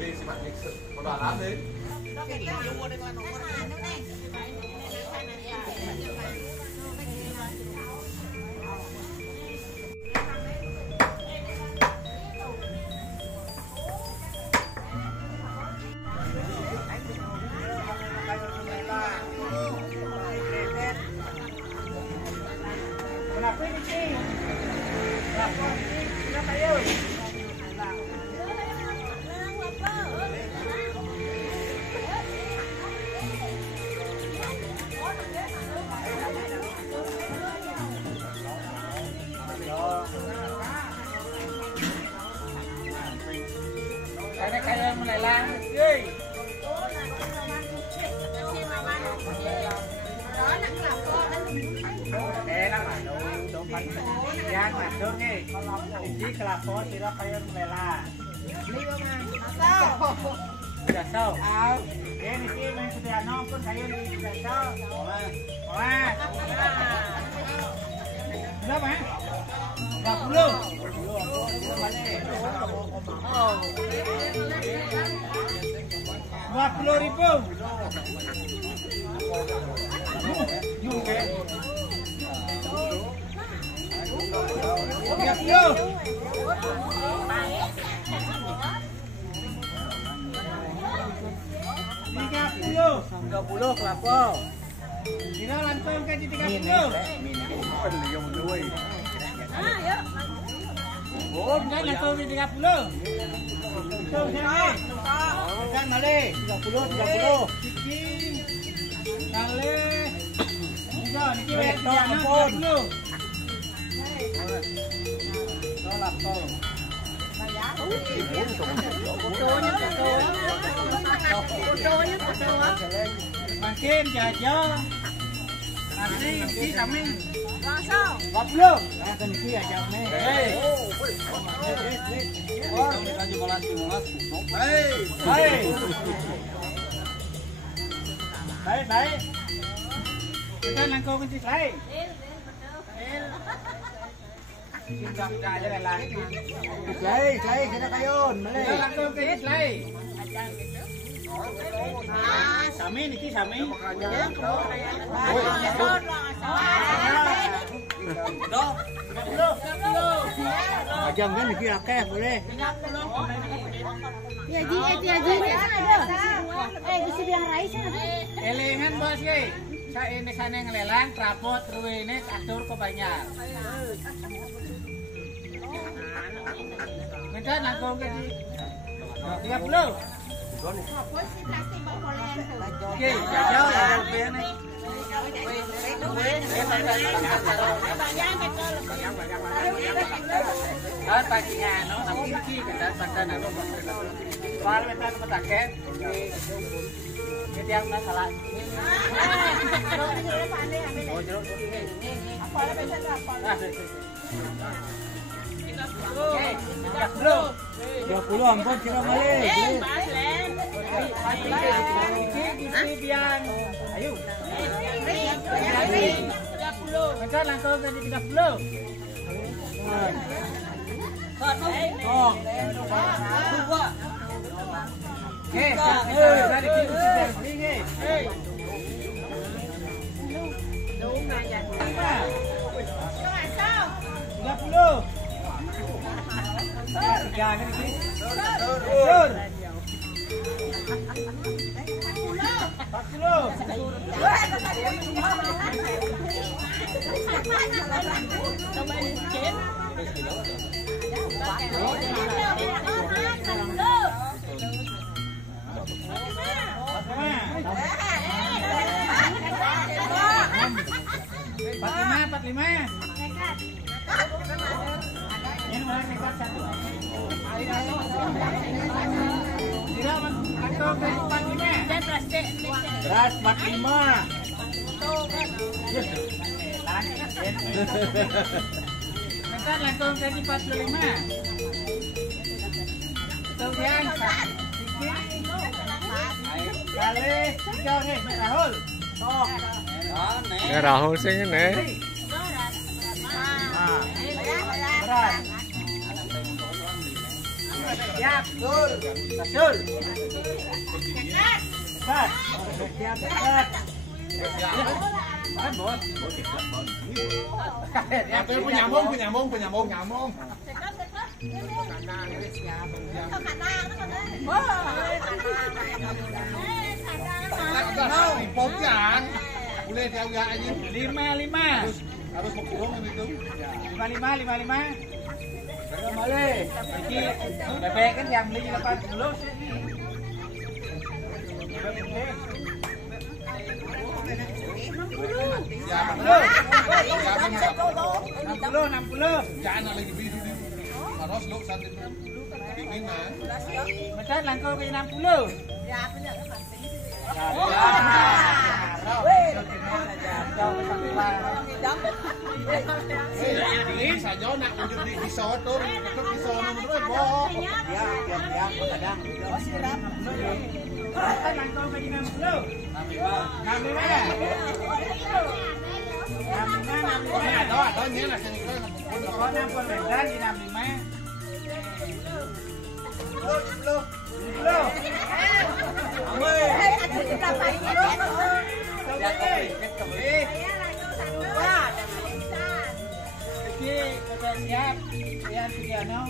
Đi xem bạn có đoàn lắm đấy. Cái này này lang gì? Để nó mà đồ bánh giang mà trước đi. Chỉ là có chỉ là cái này là. Sao? Dạ sao? Cái này kia mình sudah nong pun saya ni sudah sao? Wah. Berapa? 20. 50.000. Juga. 30 kelapa. Kira langsung ke 30. Pendiam duit. Oh, jangan langsung ke 30. Tuh, sini. Kan malih 30. Ciking. Kali. Juga niki wis ampun. Tolak tol. Makin jajah. Nanti niki kami. Langsung. 50. Nanti niki aja nih. Hei. Oh, kita jualan 15. Hei. Hei. Baik. Kita langsung ke sini. Kita jalan lagi. Selai kita kayun, malih. Kita langsung ke selai. Sami niki sami. Ajam kan niki akeh boleh. Ya ji ni ada. Bisa biang rais ada. Elingan bos ki. Saya ini sana ngelelang, rapot, ruwe ini atur ke banyak. Minta langsung ke 30. Oke, jauh ya lebih nih. Kan paginya no, tapi ki kita pakai nano. Kalau kita mentaken, kita yang masalah. Oh, jeruk. Apa ada pesan apa? Oke, 30 ampun kira balik. Ayo. 30. Macam langsung ke 30. Oh. Oke, dari kiri sudah ini. Đúng này dạ. 30. Jangan ini. Tur. 45. Ini mana nekat satu. Tidak atau 45. Beras 45. Nekat langsung ke 45. Kemudian kali 3 nih, Rahul. Tok. Ya Rahul sing ngene. Beras. siap. Sul. Dekat. Siap dekat. Kan bos. Penyambung. Pokoknya boleh dia aja 55. harus berkurung itu. 55. Kembali. Iki bebek kan jam 80 sih. Ya, 60. jangan lagi biru di. Harus lu saat itu. Dingin nah. Macam langkau ke 60. Ini saja nak unjuk di soto, tetap di sono terus boh. Ya, kadang. Kan langkau ke 60. 65. Ada ni lah yang itu. Pokoknya perbedaan di 65. 10. Siap, Rian Sugiano.